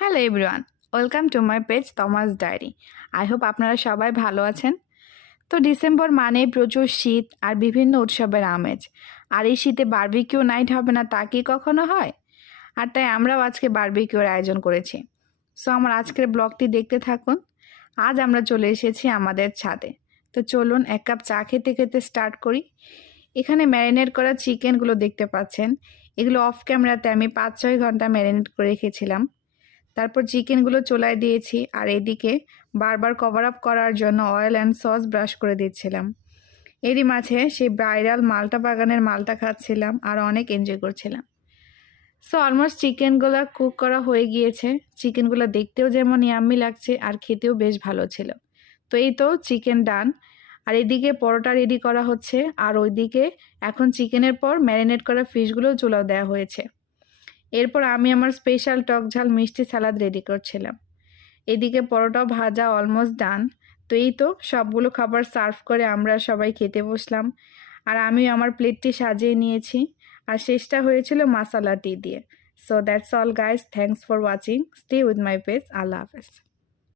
Hello everyone, welcome to my page Tamas diary. I hope আপনারা সবাই ভালো আছেন। তো ডিসেম্বর মানেই প্রচুর শীত আর বিভিন্ন উৎসবের আমেজ। আর এই শীতে বারবিকিউ নাইট হবে না তা কি কখনো হয়? আর তাই আমরাও আজকে বারবিকিউর আয়োজন করেছি। সো আমার আজকের ব্লগটি দেখতে থাকুন। আজ আমরা চলে এসেছি আমাদের ছাদে। তো চলুন এক কাপ চা খেতে খেতে স্টার্ট করি। এখানে ম্যারিনেট করা চিকেনগুলো দেখতে পাচ্ছেন। এগুলো অফ ক্যামেরাতে আমি 5-6 ঘন্টা ম্যারিনেট করে রেখেছিলাম। তারপর চিকেনগুলো চুলায় দিয়েছি আর এদিকে বারবার কভার আপ করার জন্য অয়েল অ্যান্ড সস ব্রাশ করে দিচ্ছিলাম। এরই মাঝে সেই ভাইরাল মালটা বাগানের মালটা খাচ্ছিলাম আর অনেক এনজয় করছিলাম। সো অলমোস্ট চিকেনগুলো কুক করা হয়ে গিয়েছে। চিকেনগুলো দেখতেও যেমন ইয়াম্মি লাগছে আর খেতেও বেশ ভালো ছিল। তো এই তো চিকেন ডান। আর এদিকে পরোটা রেডি করা হচ্ছে আর ওইদিকে এখন চিকেনের পর ম্যারিনেট করা ফিশগুলোও চুলাও দেওয়া হয়েছে। এরপর আমি আমার স্পেশাল টক ঝাল মিষ্টি সালাদ রেডি করছিলাম। এদিকে পরোটাও ভাজা অলমোস্ট ডান। তো এই তো সবগুলো খাবার সার্ভ করে আমরা সবাই খেতে বসলাম। আর আমি আমার প্লেটটি সাজিয়ে নিয়েছি আর শেষটা হয়েছিল মাসালা টি দিয়ে। So that's all guys, thanks for watching, stay with my page. আল্লাহ হাফেজ।